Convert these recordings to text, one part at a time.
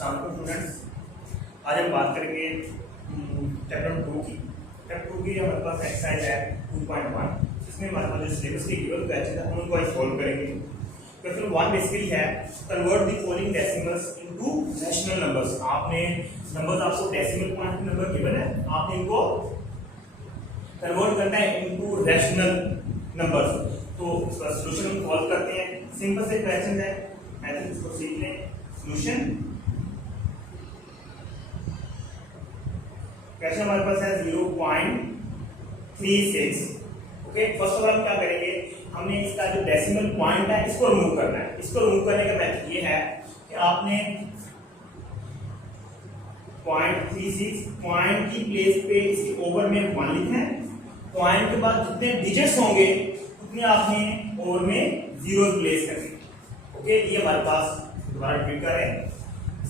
Students, आज हम बात करेंगे चैप्टर 2 की। चैप्टर 2 की हमारे पास एक्सरसाइज है 2.1, जिसमें हमारे पास जो सिलेबस के गिवन क्वेश्चन है हम उनको आज सॉल्व करेंगे। क्वेश्चन 1 बेसिकली है convert the following decimals into rational numbers. आपने नंबर्स आपको डेसिमल पॉइंट नंबर गिवन है, आपने इनको कन्वर्ट करना है इनटू रैशनल नंबर्स। तो इसका सॉल्यूशन हम सॉल्व करते हैं। सिंपल से क्वेश्चन है, मैथड इसको सीख लें। सॉल्यूशन क्वेश्चन हमारे पास है 0.36। ओके, फर्स्ट ऑफ ऑल हम क्या करेंगे, हमने इसका जो डेसिमल पॉइंट है इसको रिमूव करना है। इसको रिमूव करने का मेथड ये है कि आपने 0.36 पॉइंट की प्लेस पे इसके ओवर में 1 लिखना है। पॉइंट के बाद जितने डिजिट्स होंगे उतने आपने ओवर में जीरो प्लेस करने। ओके, ये हमारे पास दोबारा रिपीट करें,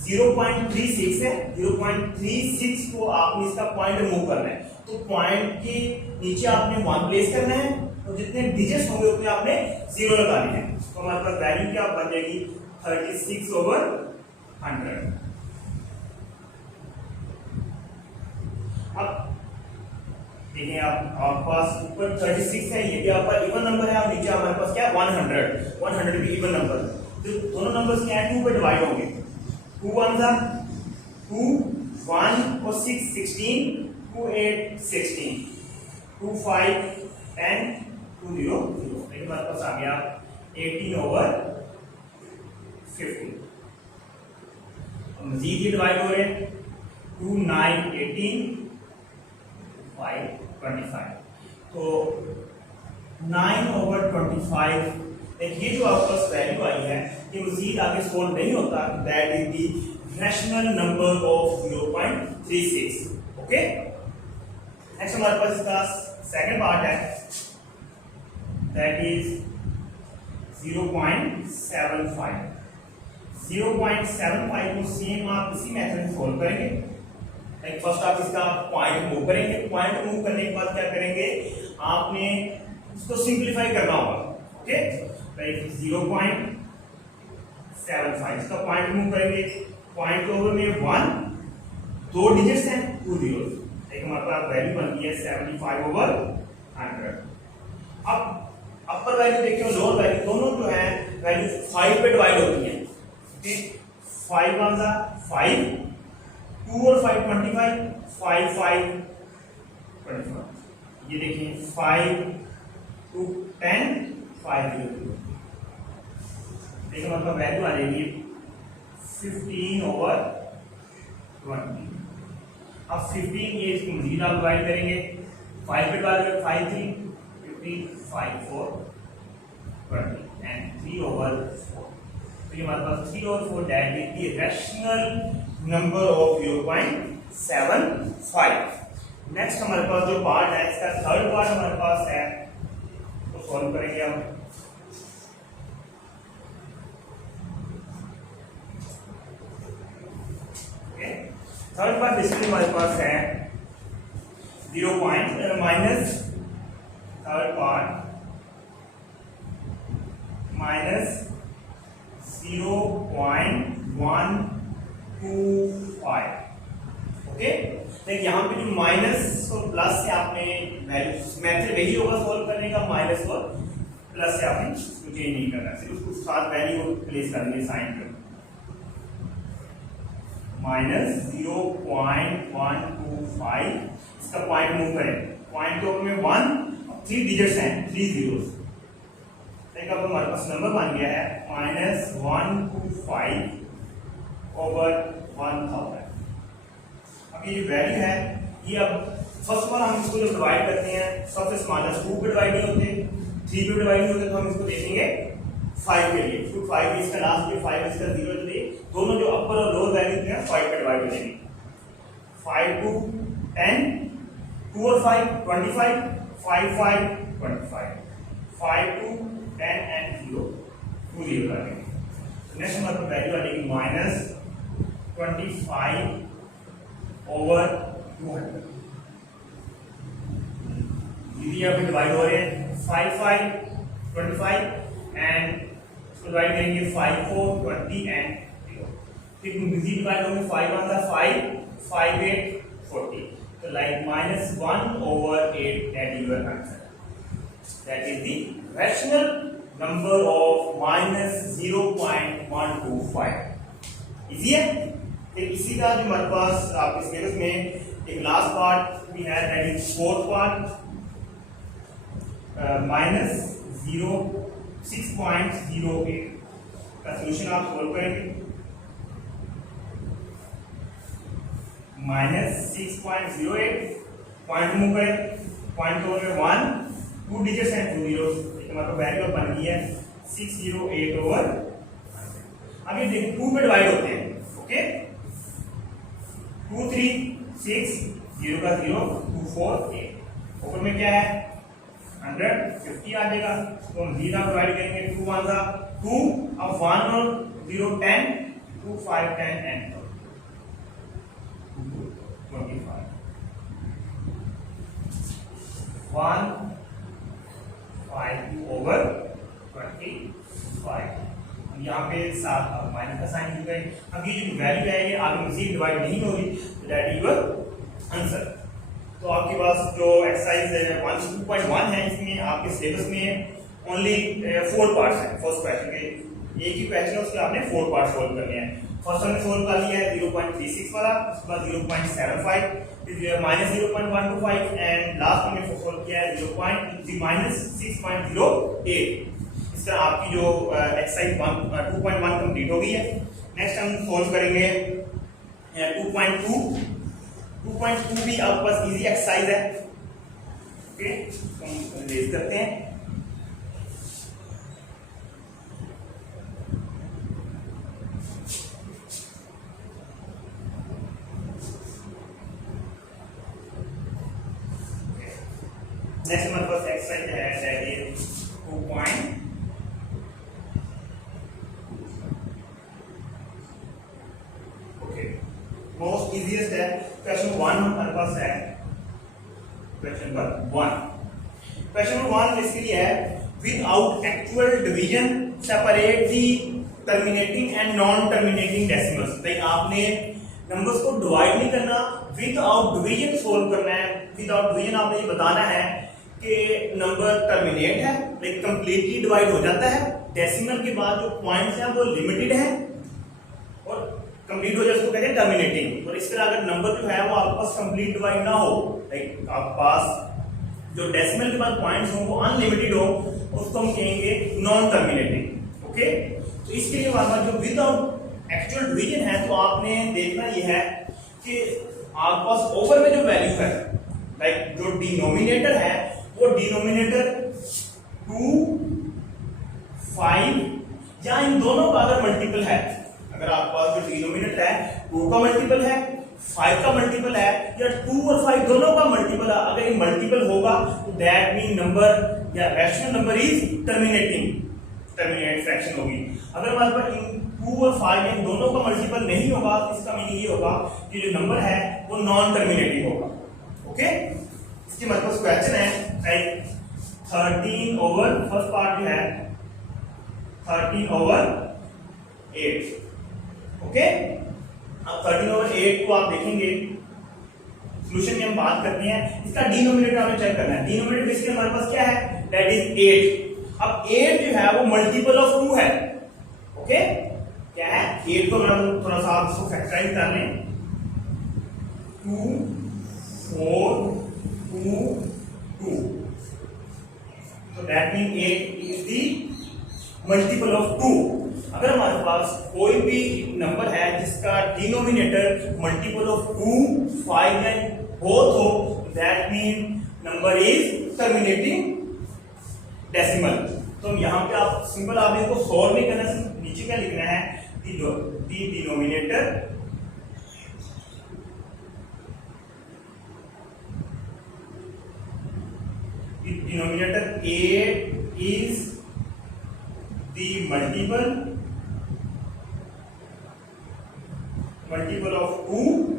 0.36 है, 0.36 को आपने इसका पॉइंट रिमूव करना है। तो पॉइंट के नीचे आपने 1 प्लेस करना है और जितने डिजिट्स होंगे उतने आपने जीरो लगाने हैं। तो हमारे पास वैल्यू क्या बन जाएगी 36/100। अब देखिए आपके पास ऊपर 36 है, ये भी आपका इवन नंबर है, और नीचे हमारे पास क्या है 100 भी इवन नंबर। तो दोनों नंबर्स क्या है 2 पे डिवाइड होंगे। 2 1 2, 1 और 6 16, 2 8 16, 2 5 10, 2 0 0। लेकिन हमारे पास आ गया 18/50। मजीद ये डिवाइड हो रहे हैं 2 9 18, 5 25। तो 9/25। देखिए जो आपके पास वैल्यू आई है ये मजीद आगे सोल्व नहीं होता। That is the rational number of 0.36। Okay, next हमारे पास इसका सेकंड पार्ट है, दैट इज 0.75। 0.75 को सेम आप इसी मेथड से सोल्व करेंगे। लाइक फर्स्ट आप इसका पॉइंट मूव करेंगे। पॉइंट मूव करने के बाद क्या करेंगे, आपने इसको सिंप्लीफाई करना होगा। ओके, लाइक 0.75 इसका पॉइंट मूव करेंगे। पॉइंट के ओवर में 1, 2 डिजिट्स हैं, 2 जीरोस। लाइक हमारे पास वैल्यू बनती है 75/100। अब अपर वैल्यू देखिए और लोअर वैल्यू दोनों जो है वैल्यू 5 पे डिवाइड होती है। ओके, 5 1 5, 2 और 5 25, 5 5 25। ये देखिए 5 2 10, 5 0 0। देखिए मतलब वैल्यू आ जाएगी 15/20। अब 15 ये इसको मजीद आप डिवाइड करेंगे। 5 पे डिवाइड करें 5 3 15, 5 4 20 एंड 3/4। तो ये हमारे पास 3/4 that is the rational number of 0.75। Next हमारे पास जो पार्ट है इसका थर्ड पार्ट हमारे पास है, तो सॉल्व करेंगे हम। थर्ड पार्ट बेसिकली हमारे पास है 0 minus third part minus 0.125। Okay, देखिए यहाँ पे जो माइनस और प्लस से आपने वैल्यू मेथड वही होगा सॉल्व करने का, माइनस और प्लस से आपने चेंज नहीं करना, सिर्फ उसको साथ वैल्यू प्लेस करेंगे साइन पे। माइनस 0.125 इसका पॉइंट मूव करें। पॉइंट के ऊपर में 1, 3 डिजिट्स हैं, 3 जीरोस। देखिए अब हमारे पास नंबर बन गया है -125/1000। अब ये जो वैल्यू है ये अब फर्स्ट ऑफ ऑल हम इसको जो डिवाइड करते हैं सबसे स्मॉलेस्ट 2 पे डिवाइड नहीं होते, 3 पे डिवाइड नहीं होते, तो हम इसको देखेंगे 5 के लिए। तो 5 इसका लास्ट पे 5 इसका 0 के लिए दोनों जो अपर और लोअर वैल्यू हैं 5 पे डिवाइड हो जाएंगे। 5 2 10, 2 और 5 25, 5 5 25, 5 2 10 एंड 0 2 0 करेंगे। नेक्स्ट हमारे पास वैल्यू आ जाएगी -25/200। यहाँ पे डिवाइड हो रहे हैं 5 5 25 एंड इसको डिवाइड करेंगे 5 4 20 एंड 0। फिर इजी डिवाइड होंगे 5 1 5 5 8 40 तो like -1/8 that is your answer. That is the rational number of -0.125. Easy है। फिर इसी का जो हमारे पास आपके सिलेबस में एक लास्ट पार्ट भी है दैट इज फोर्थ पार्ट -6.08 का सॉल्यूशन आप सॉल्व करेंगे। -6.08 पॉइंट मूव करें, पॉइंट में 1 2 डिजिट्स हैं 2 जीरो हमारा वैल्यू बन गई है 608/100। अब ये देखिए 2 में डिवाइड होते हैं ओके 2 3 6 0 का 0 2 4 8 ऊपर में क्या है 150 आ जाएगा तो हम 0 डिवाइड करेंगे 2 1 का 2 अब 1 और 0 10 2 5 10 and 25 1 5/25 यहाँ पे साथ माइनस का साइन हो गए। अब ये जो वैल्यू आएगी आगे मजीद डिवाइड नहीं होगी तो दैट इज योर आंसर। तो आपके पास जो एक्सरसाइज 1.1 है इसमें आपके सिलेबस में ओनली 4 पार्ट्स हैं। फर्स्ट क्वेश्चन के एक ही क्वेश्चन है उसके आपने 4 पार्ट सोल्व करने हैं। फर्स्ट हमने सोल्व कर लिया है 0.36 वाला, उसके बाद 0.75 फिर -0.125 एंड लास्ट में सोल्व किया है -6.08। इस तरह आपकी जो एक्सरसाइज 2.1 कंप्लीट हो गई है। नेक्स्ट हम सोल्व करेंगे 2.2 भी आपके पास इजी एक्सरसाइज है ओके तो हम रेज करते हैं। नेक्स्ट हमारे पास एक्सरसाइज है that is 2. Okay most easiest है क्वेश्चन 1 हमारे पास है। क्वेश्चन नंबर 1 बेसिकली है without actual division separate the terminating and non terminating decimals. Like आपने नंबर्स को डिवाइड नहीं करना, विदाउट डिवीजन सोल्व करना है। विदाउट डिवीजन आपने ये बताना है कि नंबर टर्मिनेट है लाइक कंप्लीटली डिवाइड हो जाता है, डेसिमल के बाद जो पॉइंट्स हैं वो लिमिटेड है और कंप्लीट हो जाए उसको कहते हैं टर्मिनेटिंग। और इस तरह अगर नंबर जो है वो आपके पास कंप्लीट डिवाइड ना हो लाइक आपके पास जो डेसिमल के बाद पॉइंट्स हो वो अनलिमिटेड हो उसको हम कहेंगे नॉन टर्मिनेटिंग ओके। तो इसके लिए हमारा जो विदाउट एक्चुअल डिवीजन है तो आपने देखना ये है कि आपके पास ओवर में जो वैल्यू है लाइक जो डिनोमिनेटर है वो डिनोमिनेटर 2 5 या इन दोनों का अगर मल्टीपल है, अगर आपके पास जो डिनोमिनेटर है 2 का मल्टीपल है 5 का मल्टीपल है या 2 और 5 दोनों का मल्टीपल है, अगर ये मल्टीपल होगा तो दैट मीन नंबर या rational number is terminate fraction होगी। अगर हमारे पास इन 2 और 5 इन दोनों का मल्टीपल नहीं होगा तो इसका मीनिंग ये होगा कि जो नंबर है वो नॉन टर्मिनेटिंग होगा ओके। इसके हमारे पास क्वेश्चन है लाइक 13 ओवर फर्स्ट पार्ट जो है 13/8 ओके। अब 13/8 को आप देखेंगे सॉल्यूशन में हम बात करते हैं इसका डिनोमिनेटर हमें चेक करना है। डिनोमिनेटर बेसिकली हमारे पास क्या है दैट इज 8। अब 8 जो है वो मल्टीपल ऑफ 2 है ओके। क्या है 8 को हम थोड़ा सा आप इसको फैक्टराइज कर लें 2 4 2 2 तो that mean 8 is the multiple of 2। अगर हमारे पास कोई भी नंबर है जिसका denominator multiple of 2 5 and both हो that mean number is terminating decimal. तो हम यहाँ पे आप सिंपल आप इसको सॉल्व नहीं करना, नीचे क्या लिखना है denominator denominator 8 is the multiple of 2,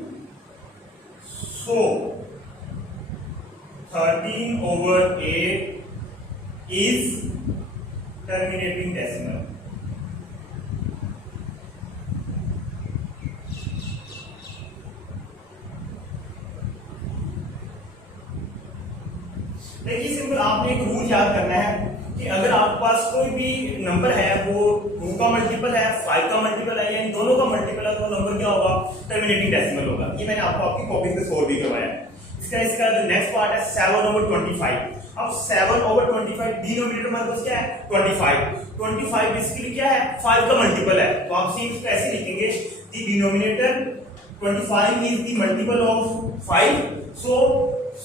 so 13/8 is terminating decimal देखिए सिंपल, आपने एक रूल याद करना है कि अगर आपके पास कोई भी नंबर है वो 2 का मल्टीपल है, 5 का मल्टीपल है, या इन दोनों का मल्टीपल है, तो नंबर क्या होगा? टर्मिनेटिंग डेसिमल होगा। ये मैंने आपको आपकी कॉपी पे सोल्व भी करवाया है। इसका जो नेक्स्ट पार्ट है 7/25। अब 7/25 डिनोमिनेटर हमारे पास क्या है? 25 बेसिकली क्या है? 5 का मल्टीपल है। तो आप सीधे इसको ऐसे लिखेंगे, the denominator 25 is the multiple of 5, so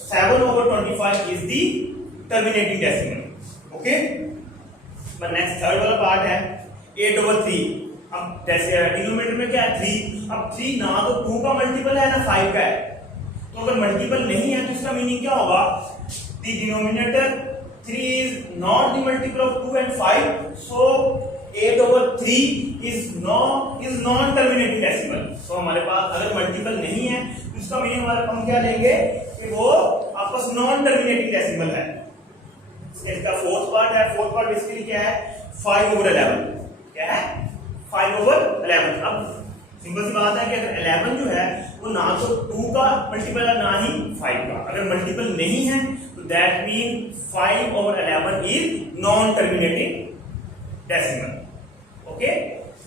7/25 is the terminating decimal. Okay? but next third वाला पार्ट है 8/3। अब जैसे डिनोमिनेटर में क्या है? 3। अब 3 ना तो 2 का मल्टीपल है ना 5 का है, तो अगर मल्टीपल नहीं है तो इसका मीनिंग क्या होगा? The denominator 3 is not the multiple of 2 and 5, so 8/3 is non-terminating decimal। तो हमारे पास अगर मल्टीपल नहीं है तो इसका मीनिंग हमारा हम क्या लेंगे कि वो आपस नॉन टर्मिनेटिंग डेसिमल है। इसका फोर्थ पार्ट है। फोर्थ पार्ट बेसिकली क्या है? 5/11। क्या है? 5/11। अब सिंपल सी बात है कि अगर 11 जो है वो ना तो 2 का मल्टीपल है ना ही 5 का। अगर मल्टीपल नहीं है तो that mean 5/11 is non terminating decimal. Okay,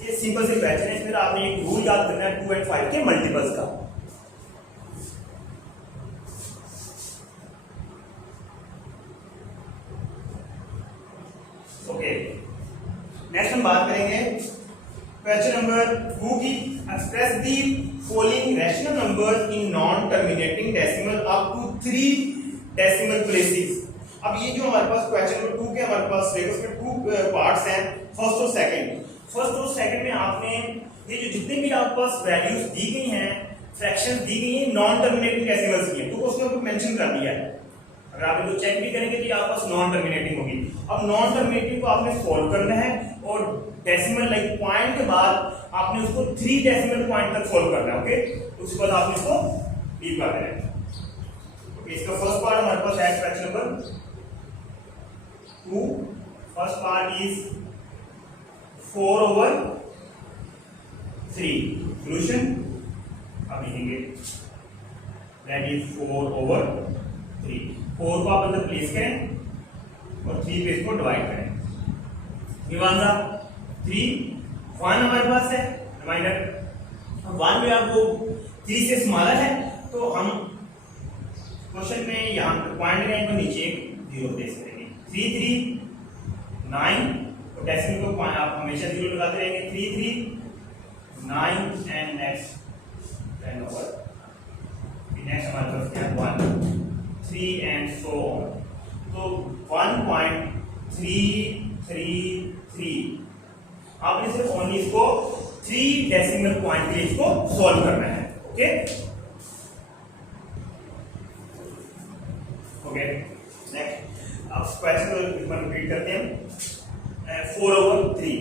ये सिंपल सी क्वेश्चन है। इसमें आपने एक रूल याद करना है 2 और 5 के मल्टीपल्स का। ओके, नेक्स्ट हम बात करेंगे क्वेश्चन नंबर 2 की। Express the following rational numbers in non terminating decimal up to 3 decimal places. अब ये जो हमारे पास क्वेश्चन नंबर 2 के हमारे पास सिलेबस में 2 पार्ट्स हैं, फर्स्ट और सेकंड। फर्स्ट और सेकंड में आपने ये जो जितने भी आपके पास वैल्यूज दी गई हैं, फ्रैक्शंस दी गई हैं, नॉन टर्मिनेटिंग डेसिमल्स की हैं, तो उसमें आपको मेंशन कर दिया है। अगर आप इनको चेक भी करेंगे तो ये आपके पास नॉन टर्मिनेटिंग होगी। अब नॉन टर्मिनेटिंग को आपने सॉल्व करना है और डेसिमल लाइक पॉइंट के बाद आपने उसको 3 डेसिमल पॉइंट तक सॉल्व करना है। ओके, उसके बाद आपने इसको डीप कर देना है। ओके, इसका फर्स्ट पार्ट हमारे पास है question number 2। First part is 4/3 solution. अब लिखेंगे दैट इज 4/3। 4 को आप अंदर प्लेस करें और 3 पे इसको डिवाइड करें। निवांजा 3 1 हमारे पास है रिमाइंडर। 1 में आपको 3 से स्मॉलर है तो हम क्वेश्चन में यहाँ पे पॉइंट लाइन पर नीचे 0 प्लेस करेंगे। 3 3 9 और डेसिमल को आप हमेशा 0 लगाते रहेंगे। 3 3 9 एंड नेक्स्ट 10/। नेक्स्ट हमारे पास क्या है? 1 3 and so on। तो 1.333 आपने सिर्फ ओनली इसको 3 डेसिमल पॉइंट के लिए इसको सॉल्व करना है। ओके ओके, नेक्स्ट अब क्वेश्चन को रिपीट करते हैं। 4/3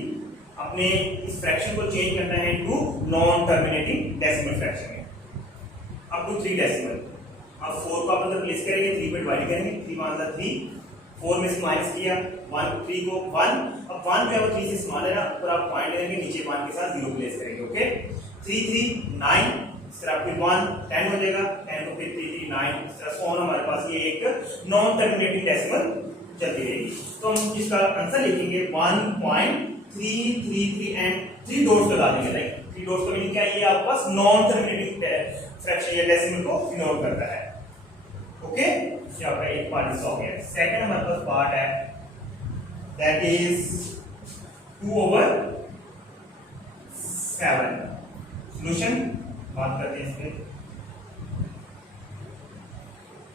आपने इस फ्रैक्शन को चेंज करना है to non terminating decimal fraction में अप टू 3 डेसिमल। अब 4 को आप अंदर प्लेस करेंगे, 3 पे डिवाइड करेंगे। 3 मान 3, 4 में से माइनस किया 1, 3 को 1। अब 1 जो है 3 से स्मॉलर है, ऊपर आप पॉइंट लेंगे, नीचे 1 के साथ 0 प्लेस करेंगे। ओके, 3 3 9, इस तरह फिर 1 10 हो जाएगा, 10 को फिर 3 3 9, इस तरह सो हमारे पास ये एक नॉन टर्मिनेटिंग डेसिमल चलती रहेगी। तो हम इसका आंसर लिखेंगे 1.333 एंड 3 डॉट्स लगा देंगे। लाइक 3 डॉट्स का मीनिंग क्या है? ये आपके पास नॉन टर्मिनेटिंग फ्रैक्शन या डेसिमल को डिनोट करता है। ओके, ये आपका एक पार्ट हो गया। सेकंड हमारे पास पार्ट है दैट इज 2/7 सॉल्यूशन। बात करते हैं इसमें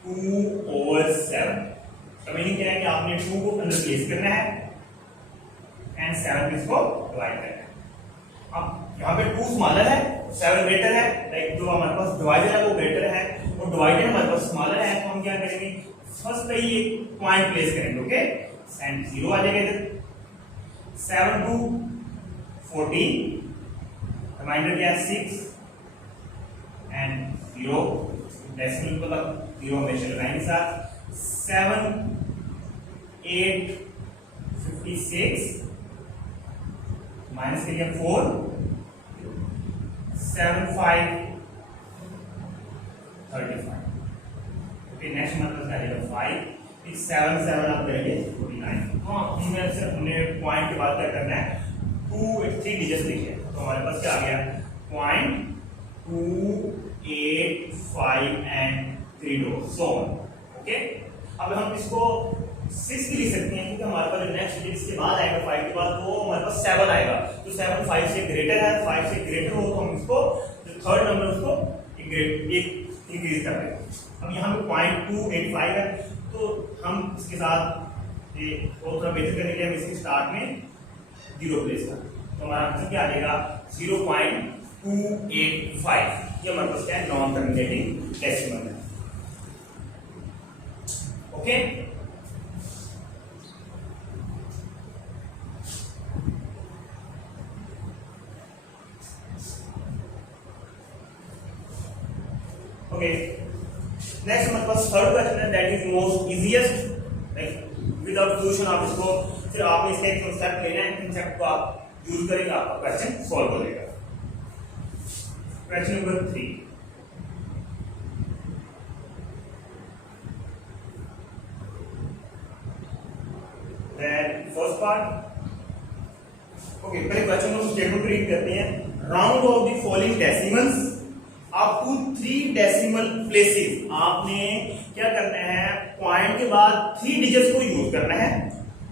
2/7 का मीनिंग क्या है कि आपने 2 को अंदर प्लेस करना है एंड 7 को इसको डिवाइड करना है। अब यहाँ पे 2 स्मॉलर है, 7 ग्रेटर है, लाइक जो हमारे पास डिवाइडर है वो ग्रेटर है और डिवाइडर हमारे पास स्मॉलर है, तो हम क्या करेंगे? फर्स्ट पे ही एक पॉइंट प्लेस करेंगे। ओके, एंड 0 आ जाएगा इधर। 7 2 14, रिमाइंडर क्या है? 6 एंड 0 डेसिमल को मतलब 0 हमेशा लगाएंगे साथ। 7 8 56 माइनस करिए 4 7 5 35। ओके, नेक्स्ट मतलब आ जाएगा 5 7 7 आप करेंगे 49। हाँ हमने पॉइंट के बाद क्या करना है, 3 डिजिट्स लिखे, तो हमारे पास क्या आ गया 0.285 एंड 3 सो ऑन। ओके, अब हम इसको 6 भी लिख सकते हैं क्योंकि हमारे पास जो नेक्स्ट डिजिट इसके बाद आएगा 5 के बाद वो हमारे पास 7 आएगा, तो 7 5 से ग्रेटर है, 5 से ग्रेटर हो तो हम इसको जो थर्ड नंबर उसको एक इंक्रीज कर देंगे। अब यहाँ पे 0.285 है, तो हम इसके साथ ये थोड़ा बेहतर करने के लिए हम इसके स्टार्ट में 0 प्लेस कर, तो हमारा आंसर क्या आ जाएगा 0.285। ये हमारे पास क्या है, नॉन टर्मिनेटिंग डेसिमल है। ओके, ओके, नेक्स्ट हमारे पास थर्ड क्वेश्चन है, that is most easiest, like without solution आप इसको सिर्फ आपने इसका एक कंसेप्ट लेना है, कंसेप्ट को आप यूज करेंगे, आपका क्वेश्चन सॉल्व हो जाएगा। Question number 3, then first part. Okay, पहले क्वेश्चन को स्टेटमेंट रीड करते हैं। Round off the following decimals up to 3 decimal places. आपने क्या करना है, पॉइंट के बाद 3 डिजिट्स को यूज करना है,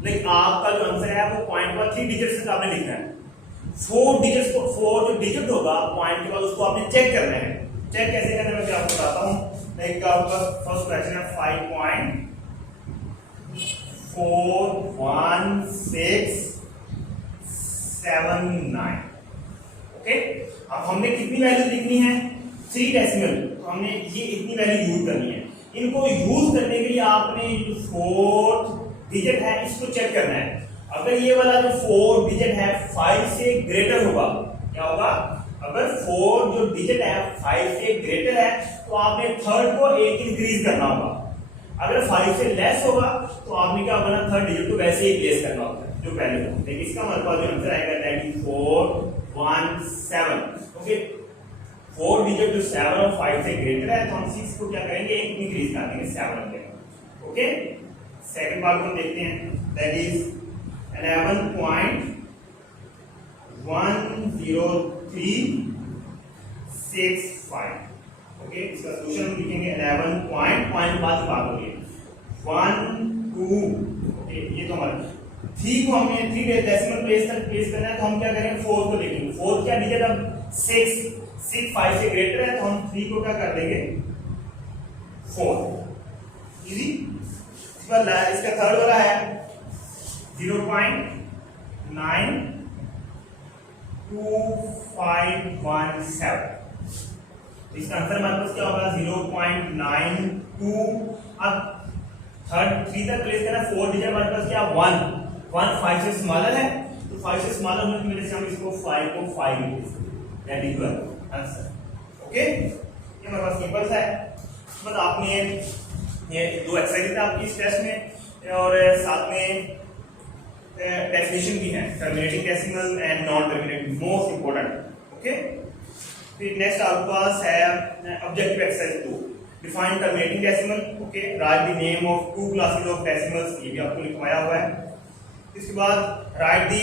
लेकिन आपका जो आंसर है वो पॉइंट के बाद 3 डिजिट्स से आपने लिखना है। 4 डिजिट्स को 4 जो डिजिट होगा पॉइंट के बाद उसको आपने चेक करना है। चेक कैसे करना है मैं आपको बताता हूं। लाइक आपका फर्स्ट क्वेश्चन है 5.41679। ओके, अब हमने कितनी वैल्यू लिखनी है, 3 डेसिमल, तो हमने ये इतनी वैल्यू यूज करनी है। इनको यूज करने के लिए आपने जो 4th डिजिट है इसको चेक करना है। अगर ये वाला जो 4 डिजिट है 5 से ग्रेटर होगा, क्या होगा, अगर 4 जो डिजिट है 5 से ग्रेटर है तो आपने थर्ड को 1 इंक्रीज करना होगा। अगर 5 से लेस होगा तो आपने क्या करना, थर्ड डिजिट को वैसे ही प्लेस करना होगा जो पहले होगा। लेकिन इसका मतलब जो आंसर आएगा 9417। ओके, 4 डिजिट जो 7 और 5 से ग्रेटर है तो हम 6 को क्या करेंगे, 1 इंक्रीज कर देंगे 7 हो जाएगा। ओके, सेकंड पार्ट को देखते हैं, दैट इज 11.10365। ओके, इसका सॉल्यूशन हम लिखेंगे 11 पॉइंट बाद बात हो रही है 1 2। ओके, ये तो हमारा 3 को हमने 3 डेसिमल प्लेस करना है, तो हम क्या करेंगे 4 को लिखेंगे। 4 क्या डिजिट, अब 6 5 से ग्रेटर है तो हम 3 को क्या कर देंगे 4। इजी। इसका थर्ड वाला है 0.92517। इसका आंसर हमारे पास क्या होगा 0.92। अब थर्ड 3 तक प्लेस करना, 4 डिजिट हमारे पास क्या 1 5 से स्मॉलर है, तो 5 से स्मॉलर होने की वजह से हम इसको 5 को 5 लिख सकते हैं, that is your answer. Okay, ये हमारे पास सिंपल है। बस आपने ये 2 एक्सरसाइज था आपकी इस टेस्ट में, और साथ में डेफिनेशन भी है, terminating decimal and non terminating, most important. Okay, फिर नेक्स्ट आपके पास है objective exercise 2, define terminating decimal. Okay, write the name of 2 classes of decimals, ये भी आपको लिखवाया हुआ है। इसके बाद write the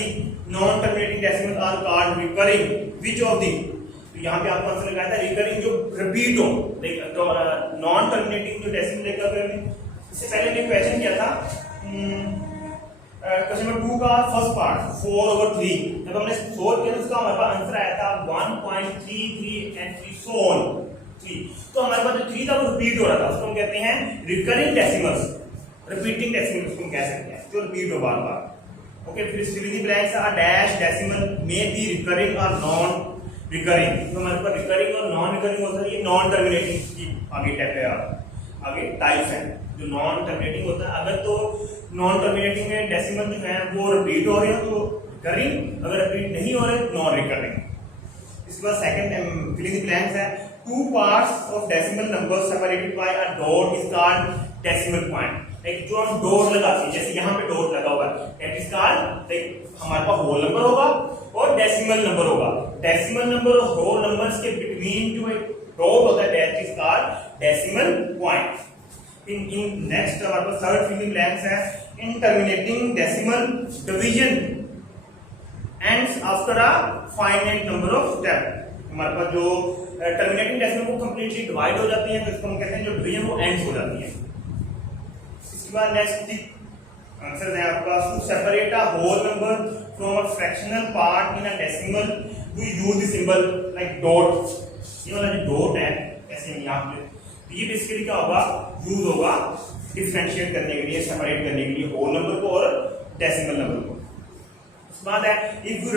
non terminating decimal are called recurring, which of the, तो यहाँ पे आपको आंसर लगाया था रिकरिंग जो रिपीट हो, तो नॉन टर्मिनेटिंग जो डेसिमल लेकर करेंगे। इससे पहले ने क्वेश्चन किया था क्वेश्चन नंबर 2 का फर्स्ट पार्ट 4/3, जब हमने सोल्व किया उसका हमारे पास आंसर आया था 1.33 एंड 3 so on 3। तो हमारे पास जो 3 था वो रिपीट हो रहा था, उसको हम कहते हैं रिकरिंग डेसिमल्स, रिपीटिंग डेसिमल्स को हम कह सकते हैं, जो रिपीट हो बार-बार। ओके, फिर fill in the blanks, a dash decimal may be recurring और नॉन रिकरिंग। तो हमारे पास रिकरिंग और नॉन रिकरिंग होता है, ये नॉन टर्मिनेटिंग की आगे टाइप्स हैं। जो नॉन टर्मिनेटिंग होता है, अगर तो नॉन टर्मिनेटिंग में डेसिमल जो है वो रिपीट हो रहे हो तो रिकरिंग, अगर रिपीट नहीं हो रहे नॉन रिकरिंग। इसके बाद सेकंड फिलिंग द ब्लैंक्स है, 2 parts of decimal number separated by a dot is called decimal point। Like जो हम डॉट लगाते हैं, जैसे यहाँ पे डॉट लगा हुआ है, दैट इज कॉल्ड, लाइक हमारे पास होल नंबर होगा और डेसिमल नंबर होगा। डेसिमल नंबर और होल नंबर्स के बिटवीन जो एक डॉट होता है that is called decimal point. in next हमारे पास थर्ड फिलिंग ब्लैंक्स है in terminating decimal division ends after a finite number of step। हमारे पास जो टर्मिनेटिंग डेसिमल को कंप्लीटली डिवाइड हो जाती है तो इसको हम कहते हैं जो डिवीजन वो एंड्स हो जाती है। इसके बाद नेक्स्ट आंसर है आपका to separate a whole number from a fractional part in a decimal we use the symbol like dot. ये वाला जो डॉट है ऐसे यहाँ पे तो ये बेसिकली क्या होगा यूज होगा डिफरेंशिएट करने के लिए सेपरेट करने के लिए होल नंबर को और डेसिमल नंबर को। उसके बाद है if you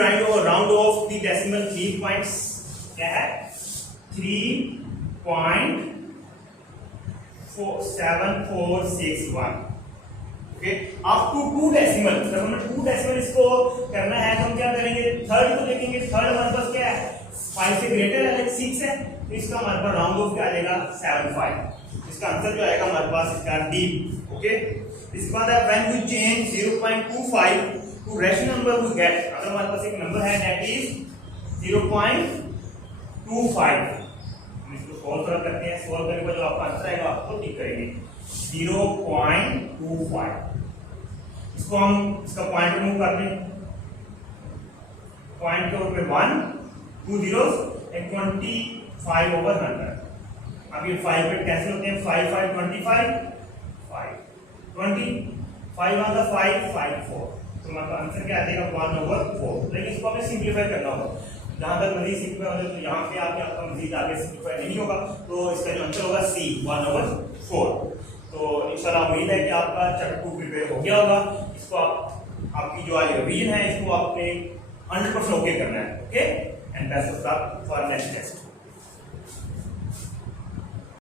round off the decimal 3 points क्या है 3.7461 ओके अप टू 2 डेसिमल। जब हमें 2 डेसिमल इसको करना है तो हम क्या करेंगे थर्ड को देखेंगे। थर्ड हमारे पास क्या है 5 से ग्रेटर है लाइक 6 है तो इसका हमारे पास राउंड ऑफ क्या आ जाएगा 75। इसका आंसर जो आएगा हमारे पास इसका डी। ओके इसके बाद है when we change 0.25 to rational number we get. अगर हमारे पास एक नंबर है दैट इज 0.25 इसको सॉल्व करते हैं। सॉल्व करने के बाद जो आपका आंसर आएगा आपको टिक करेंगे 0.25। इसको हम इसका पॉइंट रिमूव कर दें। पॉइंट के ऊपर 1 2 zeros and 25 over 100। अब ये 5 पे कैंसिल होते हैं 5 5 25 5 20 5 1 का 5 5 4 तो हमारा आंसर क्या आ जाएगा 1/4। लेकिन इसको हमें सिंपलीफाई करना होगा। जहां तक मजीद सिंपलीफाई हो तो यहाँ पे आके आपका मजीद आगे सिंपलीफाई नहीं होगा तो इसका जो आंसर होगा सी 1/4। तो इंशाल्लाह उम्मीद है कि आपका चैप्टर 2 प्रिपेयर हो गया होगा। इसको आपकी जो आज रिवीजन है इसको आपने 100% ओके करना है। Okay and best of luck for next test.